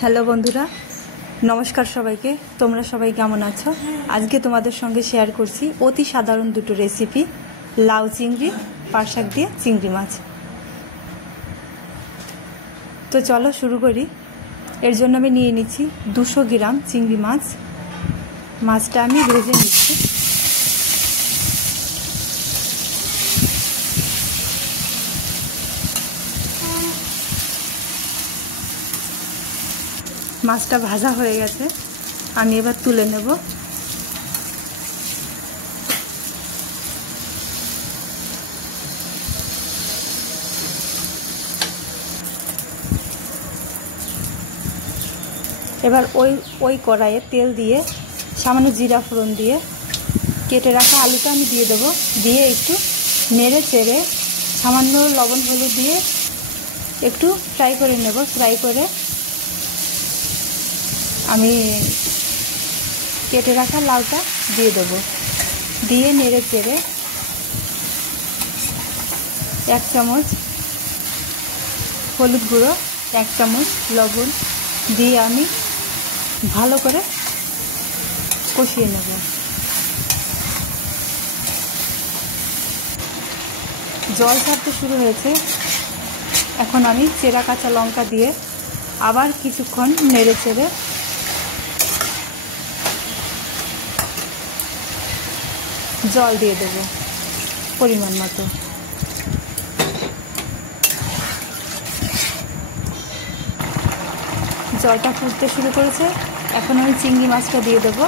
Hello বন্ধুরা, নমস্কার সবাইকে। তোমরা সবাই কেমন আছো? আজকে তোমাদের সঙ্গে শেয়ার করছি অতি সাধারণ দুটো রেসিপি, লাউ চিংড়ি, পাট শাক দিয়ে চিংড়ি মাছ। তো চলো শুরু করি। এর জন্য আমি নিয়ে নিচ্ছি 200 গ্রাম চিংড়ি মাছ। মাছটা আমি ভেজে নিচ্ছি। মাছটা ভাজা হয়ে গেছে, আমি এবার তুলে নেব। এবার ওই কড়াইয়ে তেল দিয়ে সামান্য জিরা ফোড়ন দিয়ে কেটে রাখা আলুটা আমি দিয়ে দেবো। দিয়ে একটু নেড়ে চেড়ে সামান্য লবণ হলুদ দিয়ে একটু ফ্রাই করে নেব। ফ্রাই করে আমি কেটে রাখা লাউটা দিয়ে দেবো। দিয়ে নেড়ে চেড়ে 1 চামচ হলুদ গুঁড়ো, 1 চামচ লবণ দিয়ে আমি ভালো করে কষিয়ে নেব। জল ছাড়তে শুরু হয়েছে। এখন আমি চেরা কাঁচা লঙ্কা দিয়ে আবার কিছুক্ষণ নেড়ে চেড়ে জল দিয়ে দেব পরিমাণ মতো। জলটা ফুটতে শুরু করেছে। এখন আমি চিংড়ি মাছটা দিয়ে দেব।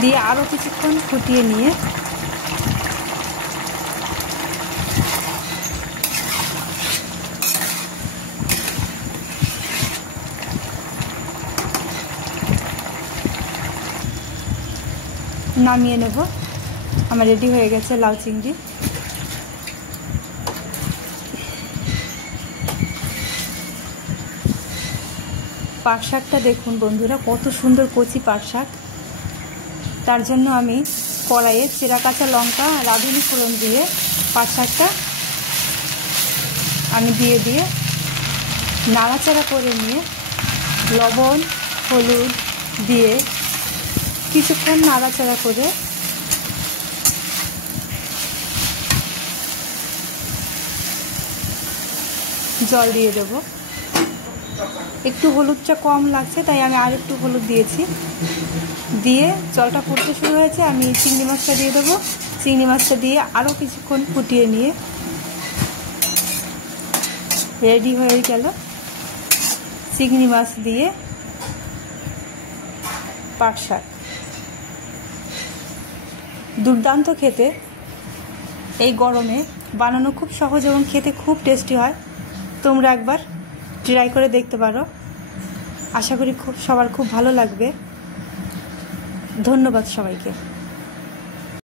দিয়ে আরও কিছুক্ষণ ফুটিয়ে নিয়ে নামিয়ে নেব। আমার রেডি হয়ে গেছে লাউ চিংড়ি। পাট শাকটা দেখুন বন্ধুরা, কত সুন্দর কচি পাট শাক। তার জন্য আমি কড়াইয়ে চেরা কাঁচা লঙ্কা রাঁধুনি ফোড়ন দিয়ে পাট শাকটা আমি দিয়ে নাড়াচাড়া করে নিয়ে লবণ হলুদ দিয়ে কিছুক্ষণ নাড়াচাড়া করে জল দিয়ে দেব। একটু হলুদটা কম লাগছে তাই আমি আর একটু হলুদ দিয়েছি। দিয়ে জলটা ফুটতে শুরু হয়েছে, আমি চিংড়ি মাছটা দিয়ে দেবো। চিংড়ি মাছটা দিয়ে আরও কিছুক্ষণ ফুটিয়ে নিয়ে রেডি হয়ে গেল চিংড়ি মাছ দিয়ে পাট শাক। দুর্দান্ত খেতে। এই গরমে বানানো খুব সহজ এবং খেতে খুব টেস্টি হয়। তোমরা একবার ট্রাই করে দেখতে পারো। আশা করি সবার খুব ভালো লাগবে। ধন্যবাদ সবাইকে।